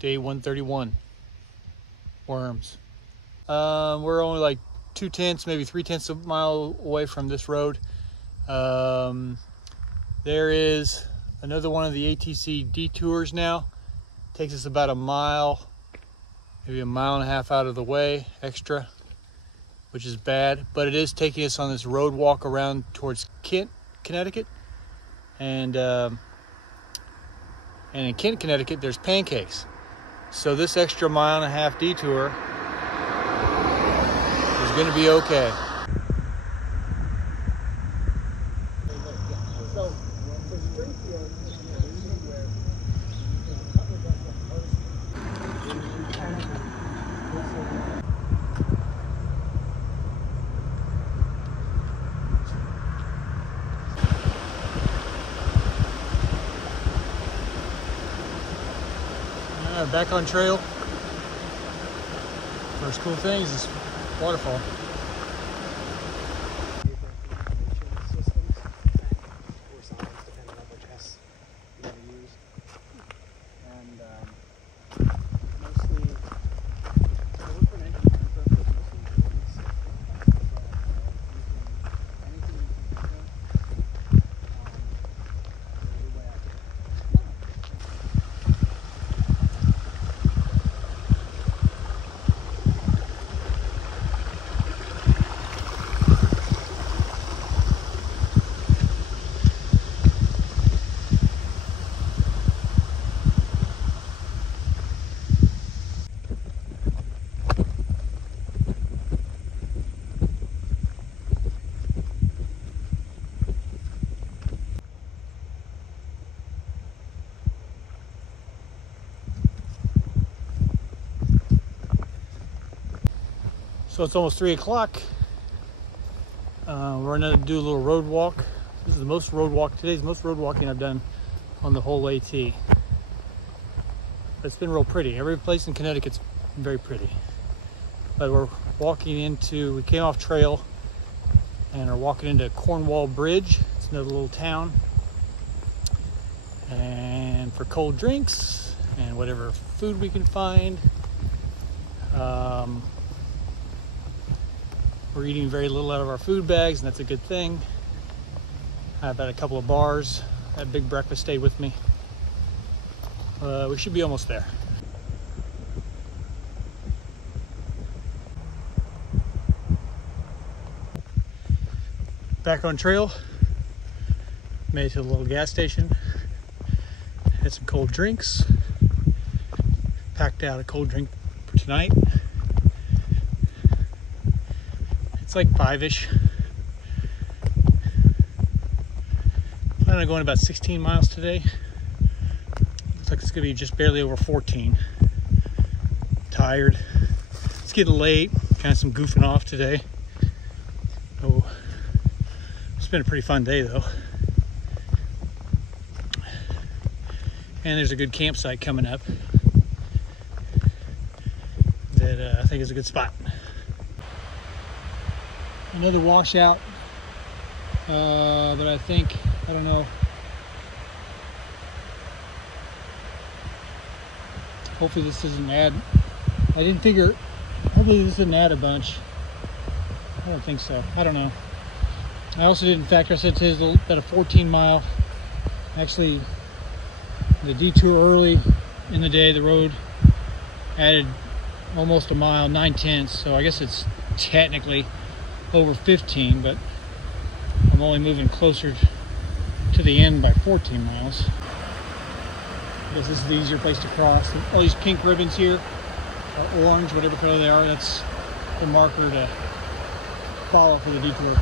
day 131. Worms. We're only like 2/10, maybe 3/10 of a mile away from this road. There is another one of the ATC detours now. Takes us about a mile, maybe a mile and a half out of the way extra, which is bad, but it is taking us on this road walk around towards Kent, Connecticut. And in Kent, Connecticut, there's pancakes. So this extra mile and a half detour is gonna be okay. Back on trail. First cool thing is this waterfall. So it's almost 3 o'clock. We're gonna do a little road walk. This is the most road walk, today's most road walking I've done on the whole AT. It's been real pretty. Every place in Connecticut's very pretty. But we're walking into, we came off trail and are walking into Cornwall Bridge. It's another little town. And for cold drinks and whatever food we can find. We're eating very little out of our food bags, and that's a good thing. I've had a couple of bars. That big breakfast stayed with me. We should be almost there. Back on trail. Made it to the little gas station. Had some cold drinks. Packed out a cold drink for tonight. It's like 5-ish. Planning on going about 16 miles today. Looks like it's gonna be just barely over 14. Tired. It's getting late. Kind of some goofing off today. Oh, it's been a pretty fun day though. And there's a good campsite coming up that I think is a good spot. Another washout, but I don't know. Hopefully this doesn't add, I didn't figure, hopefully this didn't add a bunch. I don't think so, I don't know. I also didn't factor, I said today's about a 14 mile. Actually, the detour early in the day, the road added almost a mile, 9/10, so I guess it's technically over 15, but I'm only moving closer to the end by 14 miles. I guess this is the easier place to cross. All these pink ribbons here, or orange, whatever color they are, that's the marker to follow for the detour.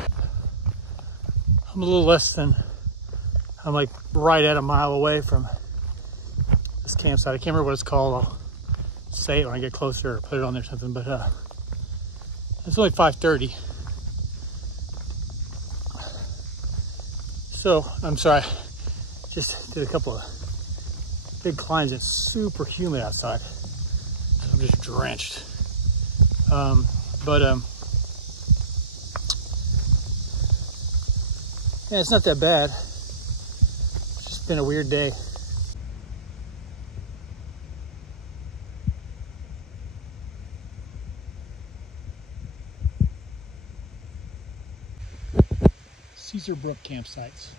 I'm a little less than, I'm like right at a mile away from this campsite. I can't remember what it's called. I'll say it when I get closer or put it on there or something, but it's only 5:30. So, I'm sorry, just did a couple of big climbs. It's super humid outside. So I'm just drenched. Yeah, it's not that bad. It's just been a weird day. Brook campsites.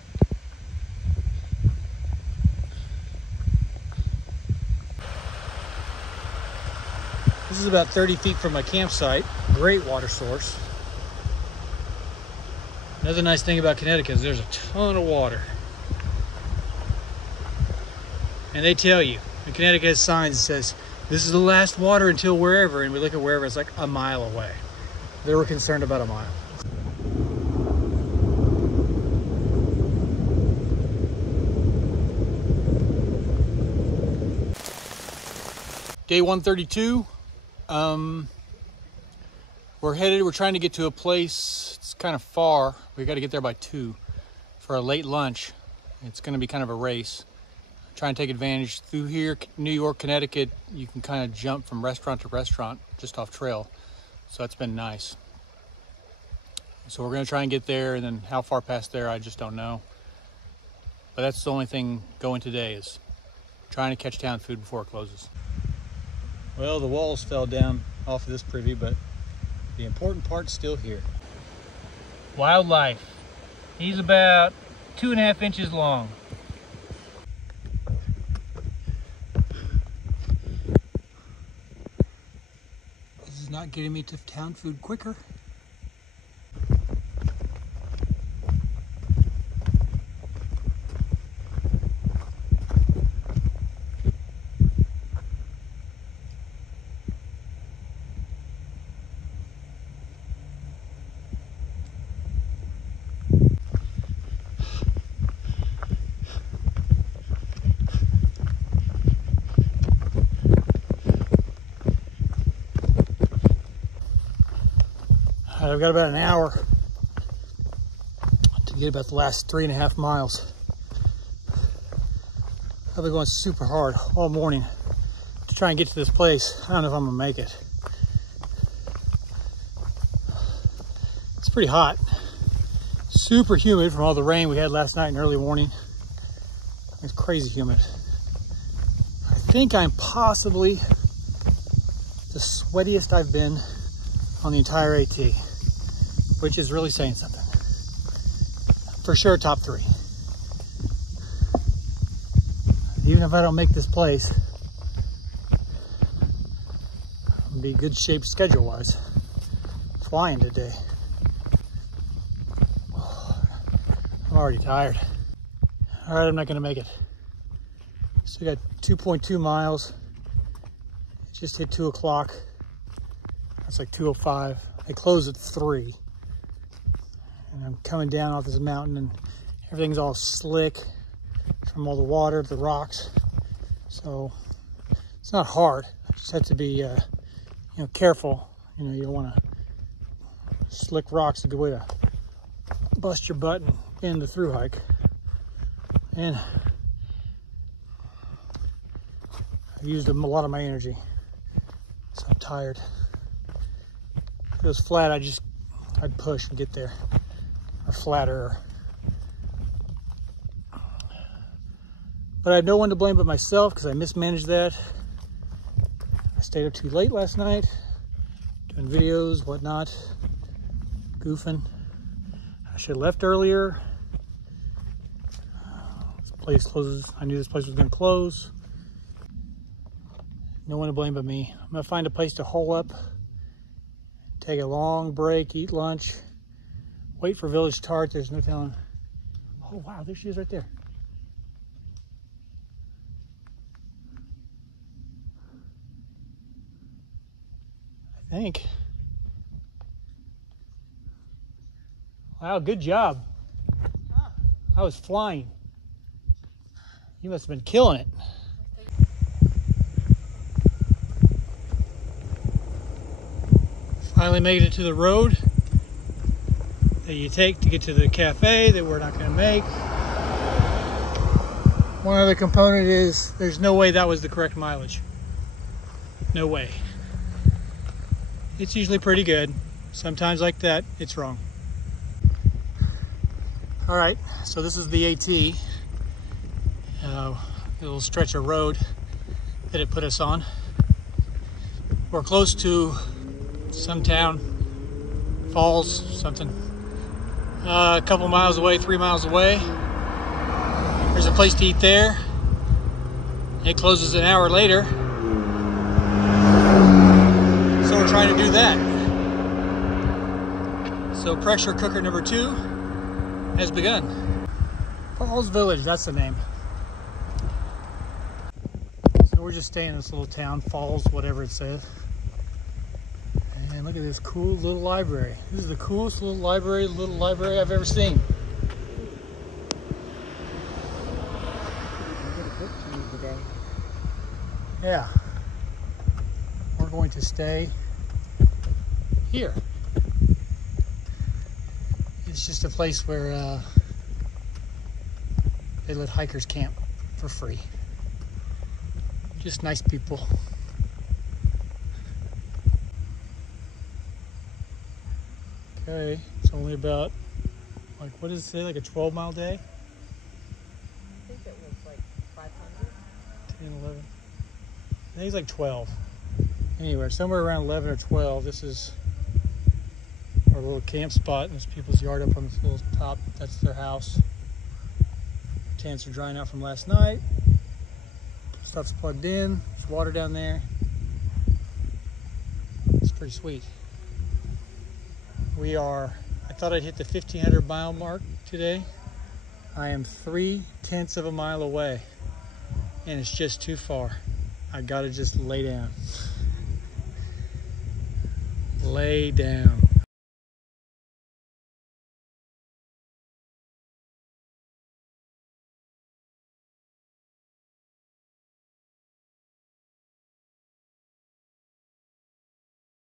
This is about 30 feet from my campsite. Great water source. Another nice thing about Connecticut is there's a ton of water. And they tell you, in Connecticut has signs that says, this is the last water until wherever, and we look at wherever, it's like a mile away. They were concerned about a mile. Day 132. We're trying to get to a place, it's kind of far. We got to get there by 2 for a late lunch. It's going to be kind of a race. Try and take advantage through here, New York, Connecticut. You can kind of jump from restaurant to restaurant just off trail. So that's been nice. So we're going to try and get there, and then how far past there, I just don't know. But that's the only thing going today is trying to catch town food before it closes. Well, the walls fell down off of this privy, but the important part's still here. Wildlife. He's about 2.5 inches long. This is not getting me to town food quicker. I've got about an hour to get about the last 3.5 miles. I've been going super hard all morning to try and get to this place. I don't know if I'm gonna make it. It's pretty hot. Super humid from all the rain we had last night and early morning. It's crazy humid. I think I'm possibly the sweatiest I've been on the entire AT, which is really saying something. For sure, top 3. Even if I don't make this place, I'll be in good shape schedule-wise. Flying today. I'm already tired. All right, I'm not gonna make it. Still got 2.2 miles. It just hit 2 o'clock. It's like 2:05. They close at 3. And I'm coming down off this mountain and everything's all slick from all the water, the rocks. So it's not hard. I just have to be, careful. You don't want to slick rocks. A good way to bust your butt and end the through hike. And I've used a lot of my energy, so I'm tired. If it was flat, I'd push and get there. Or flatter. But I have no one to blame but myself because I mismanaged that. I stayed up too late last night, doing videos, whatnot, goofing. I should have left earlier. This place closes. I knew this place was going to close. No one to blame but me. I'm going to find a place to hole up, take a long break, eat lunch, wait for Village Tart. There's no telling. Oh, wow, there she is right there. I think. Wow, good job. I was flying. You must have been killing it. Finally made it to the road that you take to get to the cafe that we're not going to make. One other component is there's no way that was the correct mileage. No way. It's usually pretty good. Sometimes like that, it's wrong. All right, so this is the AT. A little stretch of road that it put us on. We're close to some town, falls, something. a couple miles away, 3 miles away. There's a place to eat there. It closes an hour later. So we're trying to do that. So pressure cooker number 2 has begun. Falls Village, that's the name. So we're just staying in this little town, Falls, whatever it says. And look at this cool little library. This is the coolest little library I've ever seen. Yeah. We're going to stay here. It's just a place where they let hikers camp for free. Just nice people. Okay, it's only about, like, what does it say, like a 12-mile day? I think it was like 500. 10, 11. I think it's like 12. Anyway, somewhere around 11 or 12, this is our little camp spot in this people's yard up on this little top. That's their house. Tents are drying out from last night. Stuff's plugged in. There's water down there. It's pretty sweet. I thought I'd hit the 1,500 mile mark today. I am 3/10 of a mile away, and it's just too far. I gotta just lay down. Lay down.